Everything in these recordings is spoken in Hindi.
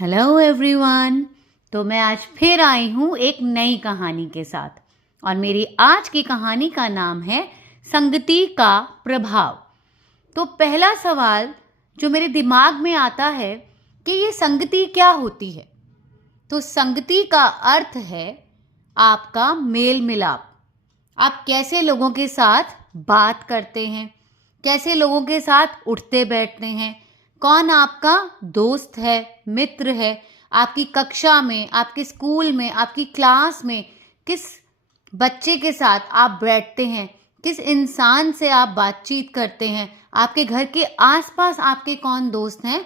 Hello everyone. तो मैं आज फिर आई हूँ एक नई कहानी के साथ और मेरी आज की कहानी का नाम है संगति का प्रभाव। तो पहला सवाल जो मेरे दिमाग में आता है कि ये संगति क्या होती है। तो संगति का अर्थ है आपका मेल मिलाप। आप कैसे लोगों के साथ बात करते हैं, कैसे लोगों के साथ उठते बैठते हैं, कौन आपका दोस्त है, मित्र है, आपकी कक्षा में, आपके स्कूल में, आपकी क्लास में किस बच्चे के साथ आप बैठते हैं, किस इंसान से आप बातचीत करते हैं, आपके घर के आसपास आपके कौन दोस्त हैं,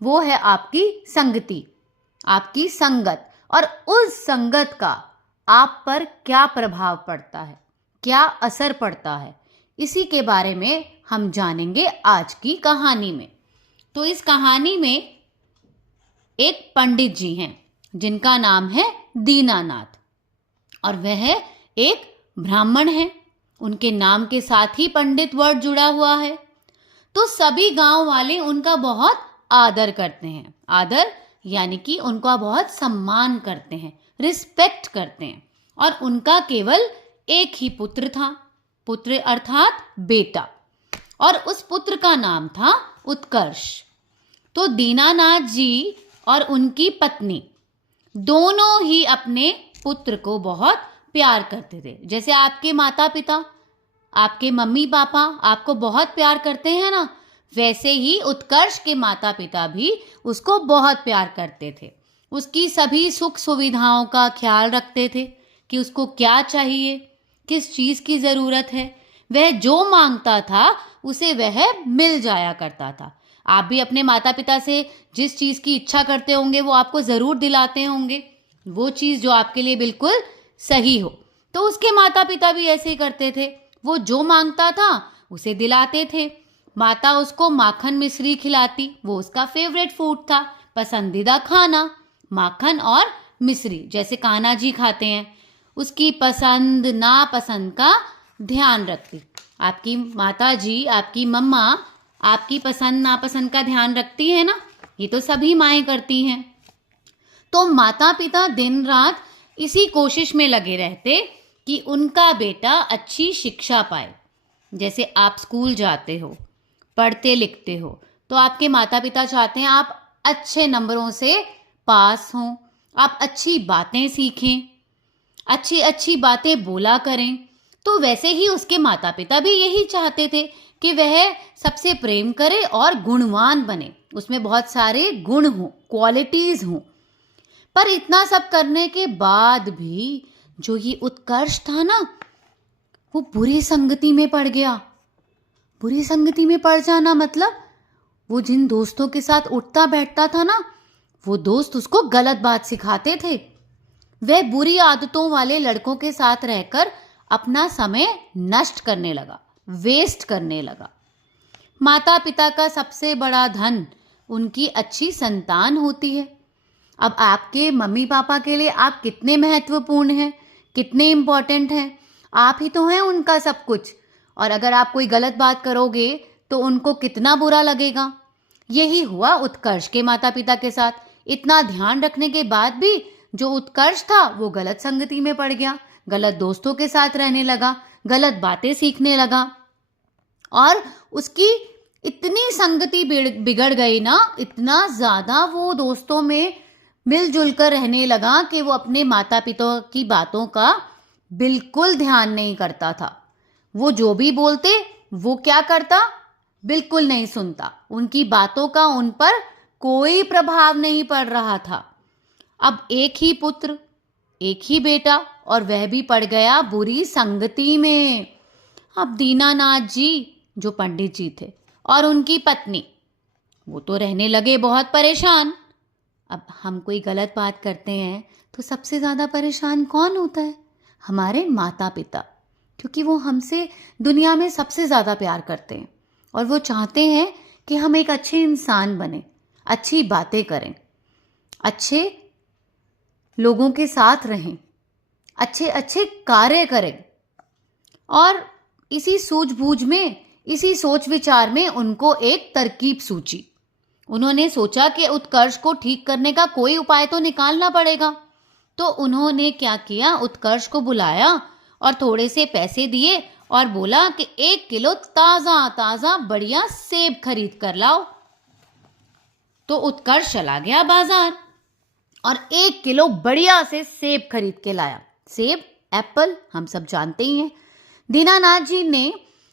वो है आपकी संगति, आपकी संगत। और उस संगत का आप पर क्या प्रभाव पड़ता है, क्या असर पड़ता है, इसी के बारे में हम जानेंगे आज की कहानी में। तो इस कहानी में एक पंडित जी हैं जिनका नाम है दीनानाथ और वह एक ब्राह्मण है। उनके नाम के साथ ही पंडित वर्ड जुड़ा हुआ है। तो सभी गांव वाले उनका बहुत आदर करते हैं। आदर यानी कि उनका बहुत सम्मान करते हैं, रिस्पेक्ट करते हैं। और उनका केवल एक ही पुत्र था, पुत्र अर्थात बेटा, और उस पुत्र का नाम था उत्कर्ष। तो दीनानाथ जी और उनकी पत्नी दोनों ही अपने पुत्र को बहुत प्यार करते थे। जैसे आपके माता पिता, आपके मम्मी पापा आपको बहुत प्यार करते हैं ना, वैसे ही उत्कर्ष के माता पिता भी उसको बहुत प्यार करते थे। उसकी सभी सुख सुविधाओं का ख्याल रखते थे कि उसको क्या चाहिए, किस चीज़ की ज़रूरत है। वह जो मांगता था उसे वह मिल जाया करता था। आप भी अपने माता पिता से जिस चीज़ की इच्छा करते होंगे वो आपको ज़रूर दिलाते होंगे, वो चीज़ जो आपके लिए बिल्कुल सही हो। तो उसके माता पिता भी ऐसे ही करते थे, वो जो मांगता था उसे दिलाते थे। माता उसको माखन मिश्री खिलाती, वो उसका फेवरेट फूड था, पसंदीदा खाना, माखन और मिश्री जैसे कान्हा जी खाते हैं। उसकी पसंद नापसंद का ध्यान रखती। आपकी माता जी, आपकी मम्मा आपकी पसंद नापसंद का ध्यान रखती है ना, ये तो सभी माएँ करती हैं। तो माता पिता दिन रात इसी कोशिश में लगे रहते कि उनका बेटा अच्छी शिक्षा पाए। जैसे आप स्कूल जाते हो, पढ़ते लिखते हो, तो आपके माता पिता चाहते हैं आप अच्छे नंबरों से पास हों, आप अच्छी बातें सीखें, अच्छी अच्छी बातें बोला करें। तो वैसे ही उसके माता पिता भी यही चाहते थे कि वह सबसे प्रेम करे और गुणवान बने, उसमें बहुत सारे गुण हों, क्वालिटीज़ हों। पर इतना सब करने के बाद भी जो ये उत्कर्ष था ना, वो बुरी संगति में पड़ गया। बुरी संगति में पड़ जाना मतलब वो जिन दोस्तों के साथ उठता बैठता था ना, वो दोस्त उसको गलत बात सिखाते थे। वह बुरी आदतों वाले लड़कों के साथ रहकर अपना समय नष्ट करने लगा, वेस्ट करने लगा। माता पिता का सबसे बड़ा धन उनकी अच्छी संतान होती है। अब आपके मम्मी पापा के लिए आप कितने महत्वपूर्ण हैं, कितने इम्पोर्टेंट हैं, आप ही तो हैं उनका सब कुछ। और अगर आप कोई गलत बात करोगे तो उनको कितना बुरा लगेगा। यही हुआ उत्कर्ष के माता पिता के साथ। इतना ध्यान रखने के बाद भी जो उत्कर्ष था वो गलत संगति में पड़ गया, गलत दोस्तों के साथ रहने लगा, गलत बातें सीखने लगा और उसकी इतनी संगति बिगड़ गई ना, इतना ज़्यादा वो दोस्तों में मिलजुल कर रहने लगा कि वो अपने माता पिता की बातों का बिल्कुल ध्यान नहीं करता था। वो जो भी बोलते वो क्या करता, बिल्कुल नहीं सुनता। उनकी बातों का उन पर कोई प्रभाव नहीं पड़ रहा था। अब एक ही पुत्र, एक ही बेटा, और वह भी पड़ गया बुरी संगति में। अब दीनानाथ जी जो पंडित जी थे और उनकी पत्नी, वो तो रहने लगे बहुत परेशान। अब हम कोई गलत बात करते हैं तो सबसे ज़्यादा परेशान कौन होता है? हमारे माता पिता, क्योंकि वो हमसे दुनिया में सबसे ज़्यादा प्यार करते हैं और वो चाहते हैं कि हम एक अच्छे इंसान बने, अच्छी बातें करें, अच्छे लोगों के साथ रहें, अच्छे अच्छे कार्य करें। और इसी सूझबूझ में, इसी सोच विचार में उनको एक तरकीब सूझी। उन्होंने सोचा कि उत्कर्ष को ठीक करने का कोई उपाय तो निकालना पड़ेगा। तो उन्होंने क्या किया, उत्कर्ष को बुलाया और थोड़े से पैसे दिए और बोला कि 1 किलो ताज़ा ताज़ा बढ़िया सेब खरीद कर लाओ। तो उत्कर्ष चला गया बाजार और 1 किलो बढ़िया से सेब खरीद के लाया। सेब, एप्पल हम सब जानते ही हैं। दीनानाथ जी ने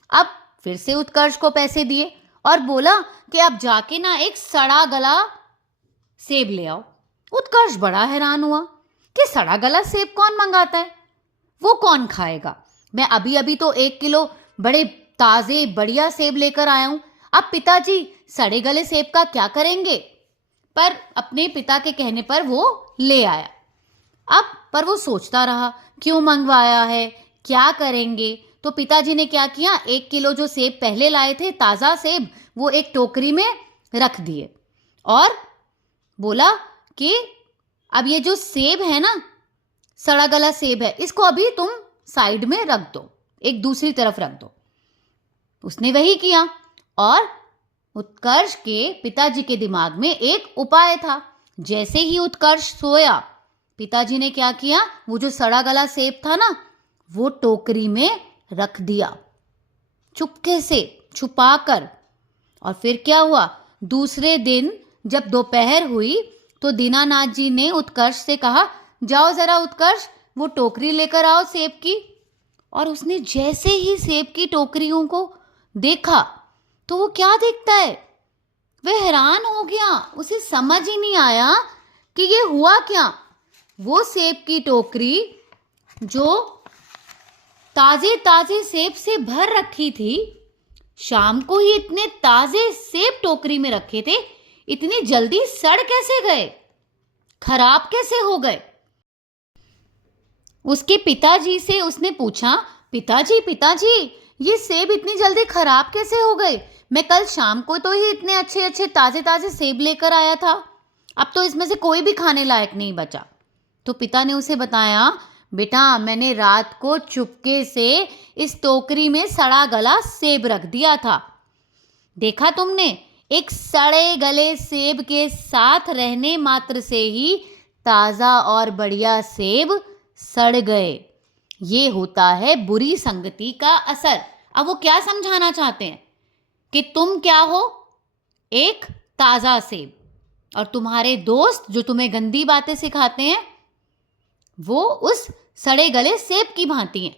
अब फिर से उत्कर्ष को पैसे दिए और बोला कि अब जाके ना एक सड़ा गला सेब ले आओ। उत्कर्ष बड़ा हैरान हुआ कि सड़ा गला सेब कौन मंगाता है, वो कौन खाएगा। मैं अभी अभी तो 1 किलो बड़े ताजे बढ़िया सेब लेकर आया हूं। अब पिताजी सड़े गले सेब का क्या करेंगे। पर अपने पिता के कहने पर वो ले आया। अब पर वो सोचता रहा क्यों मंगवाया है, क्या करेंगे। तो पिताजी ने क्या किया, 1 किलो जो सेब पहले लाए थे ताज़ा सेब, वो एक टोकरी में रख दिए और बोला कि अब ये जो सेब है ना, सड़ा गला सेब है, इसको अभी तुम साइड में रख दो, एक दूसरी तरफ रख दो। उसने वही किया और उत्कर्ष के पिताजी के दिमाग में एक उपाय था। जैसे ही उत्कर्ष सोया, पिताजी ने क्या किया, वो जो सड़ा गला सेब था ना, वो टोकरी में रख दिया चुपके से, छुपाकर। और फिर क्या हुआ, दूसरे दिन जब दोपहर हुई तो दीनानाथ जी ने उत्कर्ष से कहा, जाओ जरा उत्कर्ष वो टोकरी लेकर आओ सेब की। और उसने जैसे ही सेब की टोकरियों को देखा तो वो क्या देखता है, वह हैरान हो गया। उसे समझ ही नहीं आया कि ये हुआ क्या। वो सेब की टोकरी जो ताजे ताजे सेब से भर रखी थी, शाम को ही इतने ताजे सेब टोकरी में रखे थे, इतनी जल्दी सड़ कैसे गए, खराब कैसे हो गए। उसके पिताजी से उसने पूछा, पिताजी पिताजी ये सेब इतनी जल्दी खराब कैसे हो गए, मैं कल शाम को तो ही इतने अच्छे अच्छे ताजे ताजे सेब लेकर आया था, अब तो इसमें से कोई भी खाने लायक नहीं बचा। तो पिता ने उसे बताया, बेटा मैंने रात को चुपके से इस टोकरी में सड़ा गला सेब रख दिया था। देखा तुमने, एक सड़े गले सेब के साथ रहने मात्र से ही ताज़ा और बढ़िया सेब सड़ गए। ये होता है बुरी संगति का असर। अब वो क्या समझाना चाहते हैं कि तुम क्या हो, एक ताज़ा सेब, और तुम्हारे दोस्त जो तुम्हें गंदी बातें सिखाते हैं वो उस सड़े गले सेब की भांति हैं,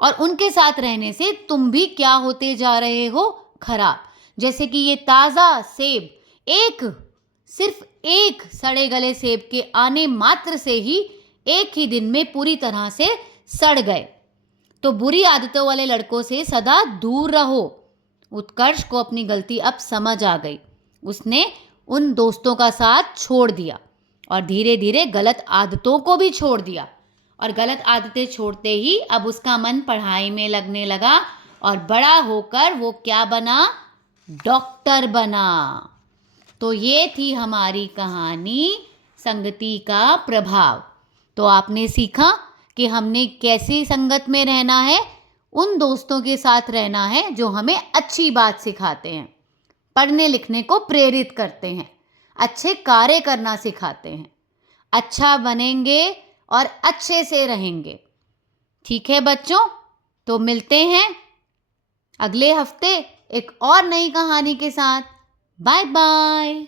और उनके साथ रहने से तुम भी क्या होते जा रहे हो, खराब। जैसे कि ये ताज़ा सेब सिर्फ एक सड़े गले सेब के आने मात्र से ही एक ही दिन में पूरी तरह से सड़ गए। तो बुरी आदतों वाले लड़कों से सदा दूर रहो। उत्कर्ष को अपनी गलती अब समझ आ गई। उसने उन दोस्तों का साथ छोड़ दिया और धीरे धीरे गलत आदतों को भी छोड़ दिया। और गलत आदतें छोड़ते ही अब उसका मन पढ़ाई में लगने लगा और बड़ा होकर वो क्या बना, डॉक्टर बना। तो ये थी हमारी कहानी संगति का प्रभाव। तो आपने सीखा कि हमने कैसी संगत में रहना है, उन दोस्तों के साथ रहना है जो हमें अच्छी बात सिखाते हैं, पढ़ने लिखने को प्रेरित करते हैं, अच्छे कार्य करना सिखाते हैं, अच्छा बनेंगे और अच्छे से रहेंगे। ठीक है बच्चों, तो मिलते हैं अगले हफ्ते एक और नई कहानी के साथ। Bye bye.